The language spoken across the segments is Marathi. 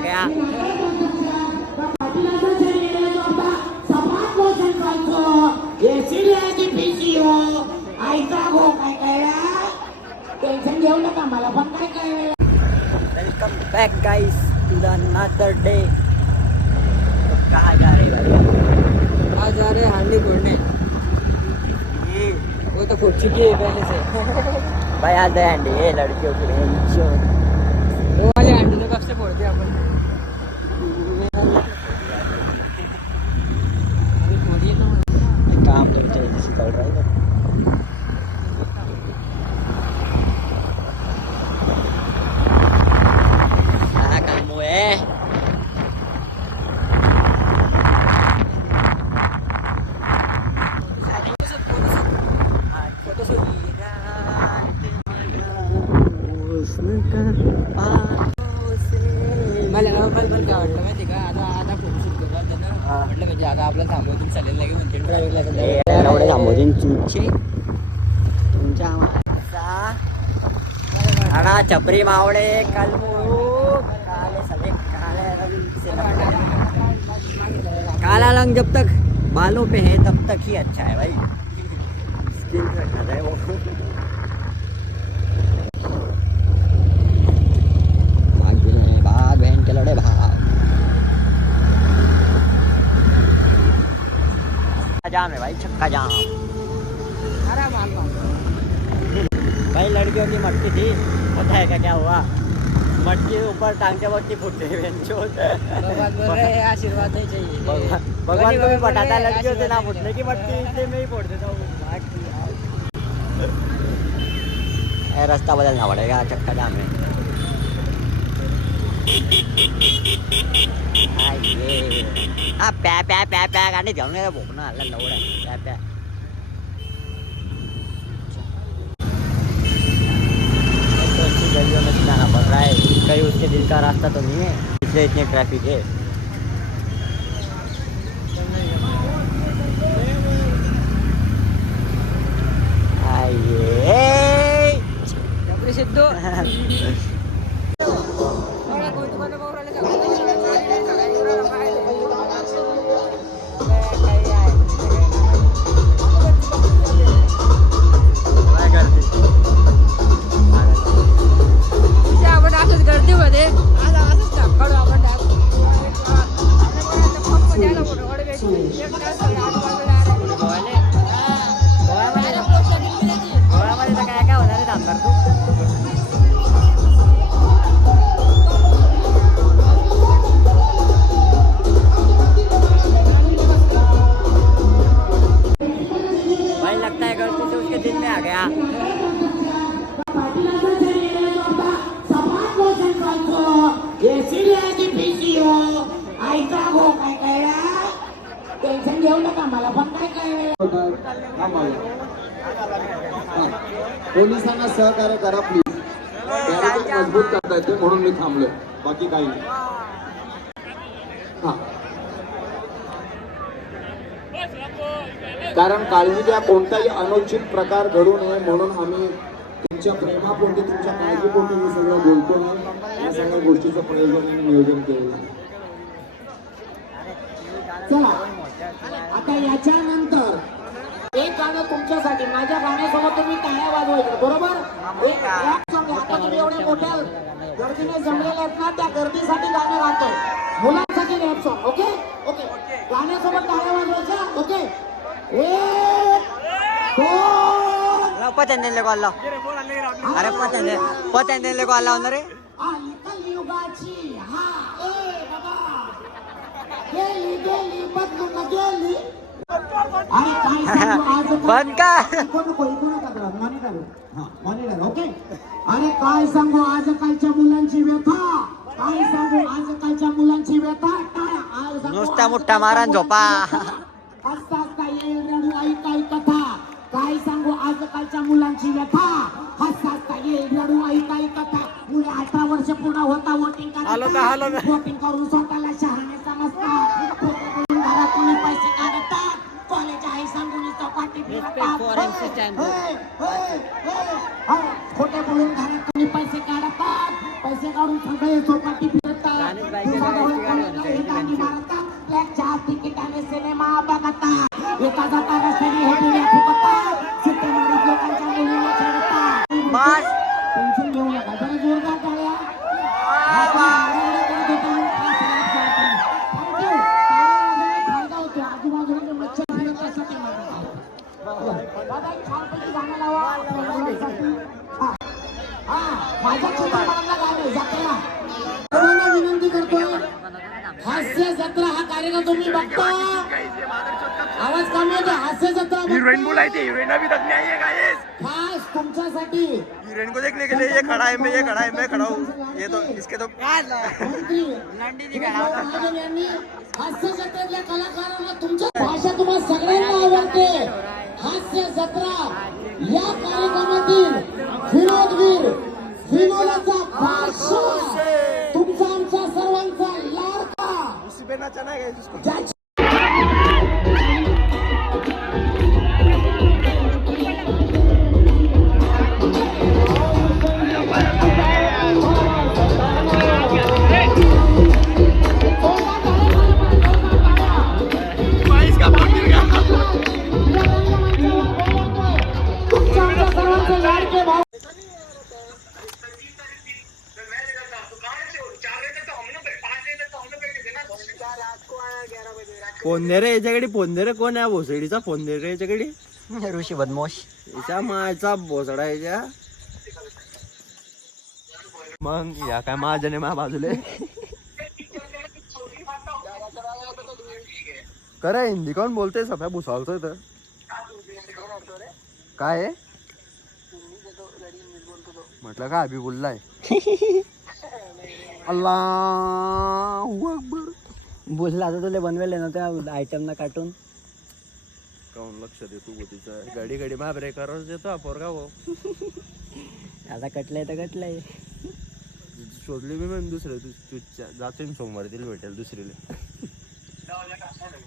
Gaya. Welcome back guys to the another day. कहाँ जा रहे भाई? आज जा रहे हांडी फोड़ने। वो तो फूट चुकी है पहले से। भाई आज है हांडी ये लड़कियों की वो वाले हांडी तो कब से फोड़ दिया अपन। काम तो जल्दी से चल रहा है। मला कल पण काय वाटलं माहिती का आता फोटोशूट करतात ना म्हटलं म्हणजे आता आपल्याला थांबवतील चालेल नाही म्हणते ड्रायव्हरला एवढे थांबवतील तुमचे तुमच्या अडा छपरी मावड़े कल काले सभी काले रंग से काला रंग जब तक बालों पे है तब तक ही अच्छा है भाई। स्किन रखना है वो। भाग बहन के लड़े भाग। जाम है भाई छक्का जाम। भाई लड़कियों की मटकी थी पता है क्या हुआ? मटकी ऊपर टांग के मटकी फूटे। भगवान बोल रहे हैं आशीर्वाद नहीं चाहिए। भगवान को भी बताता है लड़कियों से ना फूटने की मटकी इसलिए मैं ही फोड़ देता हूँ। रास्ता बदलना पड़ेगा चक्का जाम है। प्या प्या प्या प्या गाड़ी जाऊंगे तो भोगना अल्लाह लौड़ा प्या प्या। गलियों में जाना पड़ रहा है कहीं उसके दिल का रास्ता तो नहीं है इसलिए इतनी ट्रैफिक है। आइए सिद्धू गर्दीमध्ये आज असंच काढू आपण गोव्यामध्ये काय काय होणार आहे थांबणार तू? भाई लगता है गलती से उसके दिल में आ गया। टेन्शन घेऊ नका मला पण काय पोलिसांना सहकार्य करा प्लीज। मजबूत करता येते म्हणून मी थांबलोय बाकी काही नाही। हा कारण काळजी घ्या कोणताही अनुचित प्रकार घडू नये म्हणून आम्ही तुमच्या प्रेमापोटी तुमच्या काळजीपोटी मी सगळं बोलतो नाही। या सगळ्या गोष्टीचं प्रयोजन आणि नियोजन केलेलं आहे। चला आता याच्यानंतर एक गाणं तुमच्यासाठी माझ्या गाण्यासोबत तुम्ही टाळ्या वाजवायच्या बरोबर। एक रॅप सॉन्ग आता तुम्ही एवढ्या मोठ्या गर्दीने जमलेले आहेत ना त्या गर्दीसाठी गाणं गातोय मुलांसाठी रॅप सॉन्ग। ओके ओके गाण्यासोबत टाळ्या वाजवायच्या। ओके एक दोन पतंजली को अल्लाह अरे पतंजली को अल्लाह रे आली कलियुगाची हा ए बाबा गेली गेली बदलून गेली। अरे काय सांगू आज बंद का मॉनिटर ओके। अरे काय सांगू आजकालच्या मुलांची व्यथा काय सांगू आजकालच्या मुलांची व्यथा नुसता मुठ्ठा मारा झोपा हसता हसता येईल रडू आई काय कथा काय सांगू आजकालच्या मुलांची व्यथा हसता हसता येईल रडू आई काय कथा। मुले 18 वर्ष पूर्ण होता वोटिंग वोटिंग करून स्वतःला शहाणे समजतात घरातून पैसे काढतात कॉलेज आहे सांगून चौपाटी फिरतात खोटे बोलून घरातून पैसे काढतात पैसे काढून सगळे चौपाटी फिरतात। लहानच बाईक गाडी होती त्यांची. चहा तिकिटाने सिनेमा बघता एका जाता रस्त्याने हे दिव्या फुकता सिद्धेमारीत लोकांच्या मुलीला छेडता. टेन्शन घेऊ नका जरा जोरदार टाळ्या. फायदा होतो आजूबाजूला मच्छर फिरत असतात दादा एक छानपैकी गाणं लावा. माझ्या चित्रपटातला गाणं जत्रा सर्वांना विनंती करतोय. हास्य जत्रा हा कार्यक्रम तुम्ही बघता आवाज कमी होतो. हास्य जत्रा हीरोइन बुलाई थी, हीरोइन अभी तक नहीं आई है गाइस। खास तुमच्यासाठी हीरोइन को देखने के लिए ये खड़ा है, मैं ये खड़ा है, मैं खड़ा हूँ। ये तो इसके तो मंत्री महाजन यांनी हास्य जत्रेतल्या कलाकारांना तुमच्या भाषा तुम्हाला सगळ्यांना आवडते. हास्य जत्रा या कार्यक्रमातील विनोदवीर विनोदाचा बादशाह तुमचा आमचा सर्वांचा लाडका उसी पे नाचना है जिसको ज्याची इसका मंदिर का तुमच्या आमच्या सर्वांचे लाडके भाऊ पोंदेरे याच्याकडे पोंदेरे कोण आहे भोसडीचा पोंदेरे याच्याकडे ऋषी बदमाश. याच्या मायचा भोसडा याच्या मग या काय महाजने मा बाजूले करे हिंदी कोण बोलते सफ्या भुसावतोय तर काय आहे? म्हटलं का अभि बोललाय अल्लाहू अकबर बोलला आता तुला बनवेल ना त्या आयटम ना काटून. काऊन लक्ष दे तू तिचं गाडी गाडी मा ब्रेकरच देतो पोरगा हो आता कटलंय तर कटलंय. शोधली मी पण दुसरे जाते सोमवार तिला भेटेल दुसरीला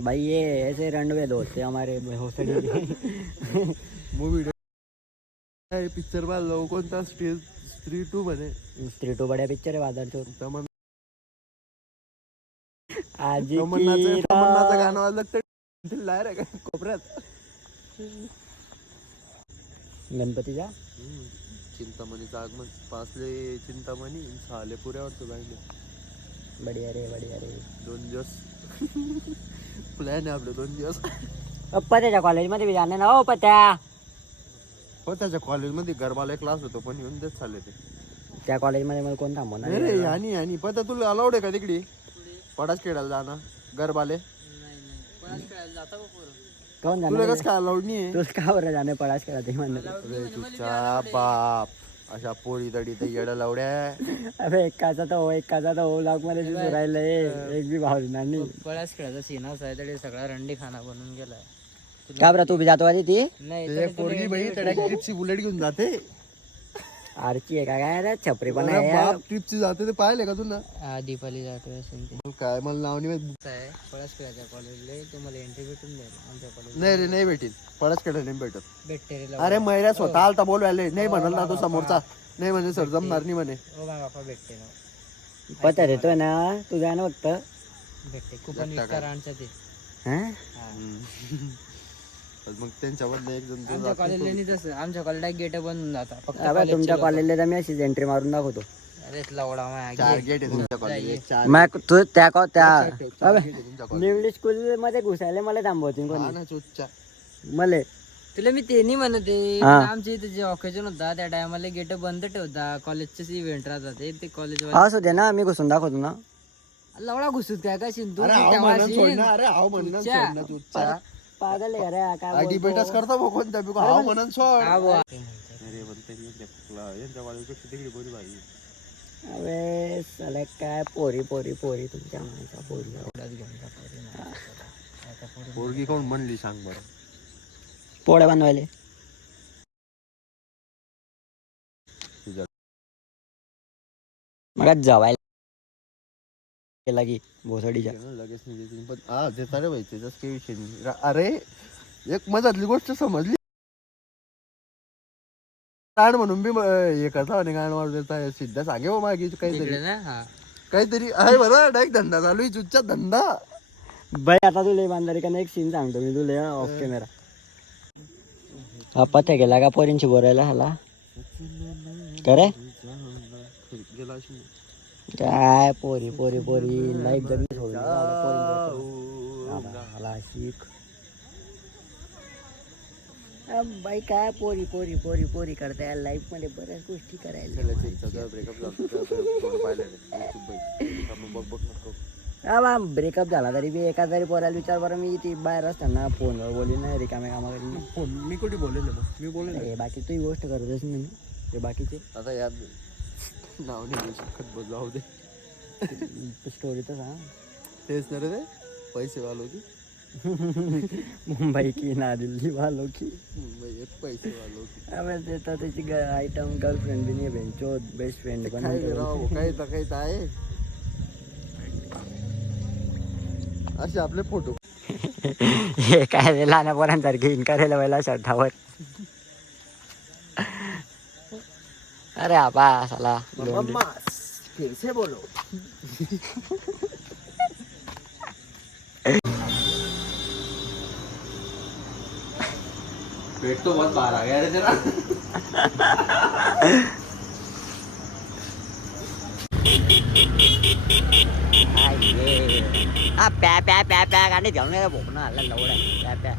भाई ये ऐसे रनवे होते हमारे भोसड़ी मूवी पिक्चर बांधलो कोणता स्त्री 2 मध्ये स्त्री टू बड्या पिक्चर आहे वादळ चोर. तमन्नाचं आजी तमन्नाचं गाणं वाजलं तर लायर आहे का कोपऱ्यात गणपतीच्या चिंतामणीचं आगमन पाचले चिंतामणी सहाले पुऱ्यावरचं बाईले बढिया रे बढिया रे. 2 दिवस प्लॅन आहे आपलं 2 दिवस. पप्पा त्याच्या कॉलेजमध्ये बी जाणे ना. हो पत्या हो त्याच्या कॉलेजमध्ये गरबाला क्लास होतो पण येऊन देत चालले ते त्या कॉलेजमध्ये मला कोण थांबवणार नाही रे आणि पता तुला अलाउड आहे का तिकडे पडाच खेळायला जाणं गरबाले कोण तुला जाणार? कसं काय अलाउड नाही आहे तुला का बरं जाणे पळास करा ते म्हणलं. अरे तुझ्या बाप अशा पोळी दडी तर येडा लावड्या अबे एकाचा तर हो एकाचा तर हो लाख मध्ये राहिलंय एक बी भाव नाही. पळास खेळायचा सीन असा आहे तरी सगळा रंडी खाना बनून गेलाय. का बरं तू बी जातो आधी ती नाही पोरगी बाई ट्रिपची बुलेट घेऊन जाते आरची आहे का काय रे छपरी पण अरे आहे. बाप ट्रिपची जाते ते पाहिले का तुला हा दीपाली जातोय असेल ते काय मला नाव नाही माहित. आहे पळास खेळायच्या कॉलेजला तुम्हाला एंट्री भेटून जाईल आमच्या कॉलेज नाही रे नाही भेटेल पडच खेळ नाही भेटत. भेटते रे अरे मैऱ्या स्वतः आलता बोलवायले नाही म्हणाल ना तो समोरचा नाही म्हणजे सर जमणार नाही म्हणे ओ मा बापा भेटते ना पत्ता देतोय ना तू जा ना फक्त. भेटते कुपन विकता राणचं ते हा? मग त्यांच्यावर एक जण आमच्या कॉलेजला नाही तसं आमच्या कॉलेजला गेट बनून जातात फक्त अबे तुमच्या कॉलेजला तर मी अशीच एंट्री मारून दाखवतो. अरे लवडा माय टार्गेट आहे तुमच्या कॉलेज मग तू त्या तुमच्या कॉलेज इंग्लिश स्कूल मध्ये घुसायला मला थांबवतील कोणी ना चोच्या मले. तुला मी ते नाही म्हणत आहे. हा. आमच्या इथे जे ऑकेजन होता त्या टायमाला गेट बंद ठेवता कॉलेजचेच इव्हेंट राहतात ते कॉलेज असू दे ना मी घुसून दाखवतो ना. लवडा घुसत काय काय शिंदू अरे हाव म्हणून सोड ना अरे हाव म्हणून सोड ना चोच्या पागल आहे अरे काय डिबेटच करतो मग कोणत्या बी हाव म्हणून सोड बोलतो. अरे पण तरी यांच्या कॉलेजपेक्षा तिकडे बोली भाई अबे साले काय पोरी पोरी पोरी तुमच्या माणसा पोरी. पोरगी कोण म्हणली सांग बरं. पोळ्या बनवायले मग जवायला केला की भोसडीच्या. लगेच नाही पण हा देता रे भाई त्याचाच काही विषय नाही. अरे एक मजातली गोष्ट समजली गाण म्हणून बी हे करता म्हणे गाण वाजवता सिद्धा सांगे हो मागे काहीतरी तिकडे ना हा काहीतरी आहे बरं डायरेक्ट धंदा चालू आहे चुच्चा धंदा. बाई आता तुला बांधारी का एक सीन सांगतो मी तुला ऑफ कॅमेरा. हा पत्या गेला का पोरींची बोलायला ह्याला करे गेला अशी. काय पोरी पोरी पोरी लाईफ जगली सोडून शिक बाई काय पोरी पोरी पोरी पोरी करताय लाईफ मध्ये बऱ्याच गोष्टी करायला. ब्रेकअप झाला तरी बी एका जरी पोराला विचार बरं मी ती बाहेर असताना फोनवर बोलली नाही रिकाम्या कामाकडे. मी कुठे बोलेल मी बोलेल. बाकी तू गोष्ट करतच नाही ते बाकीचे आता यार नाव नाही घेऊ शकत बघ जाऊ दे. स्टोरी तर सांग. तेच ना रे पैसे वालो की मुंबई की ना दिल्ली वालों की मुंबई पैसे वालो की आम्हाला देतात त्याची आयटम गर्लफ्रेंड बी नाही बेंचो बेस्ट फ्रेंड पण काही तर आहे असे आपले फोटो. हे काय लहान पोरांसारखे इन करायला पहिला शर्टावर. अरे आबा साला फिर से बोलो. पेट तो बहुत बाहर आ गया रे तेरा. प्या प्या प्या प्या गाणे घेऊन भोकणं आला लवड प्या प्या